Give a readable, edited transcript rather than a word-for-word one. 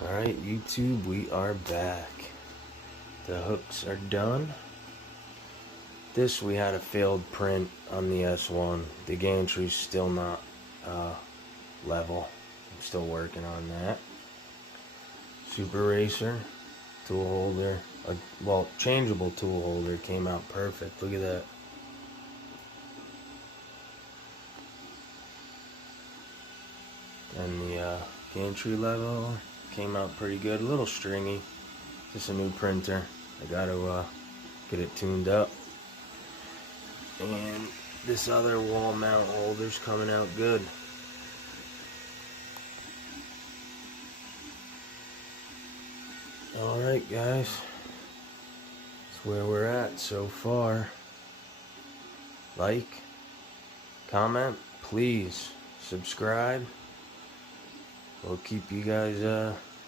Alright, YouTube, we are back. The hooks are done. This we had a failed print on the S1. The gantry's still not level. I'm still working on that. Super Racer tool holder, well, changeable tool holder, came out perfect. Look at that. And the gantry level came out pretty good. A little stringy. Just a new printer. I gotta get it tuned up. And this other wall mount holder's coming out good. Alright guys, that's where we're at so far. Like, comment, please subscribe. We'll keep you guys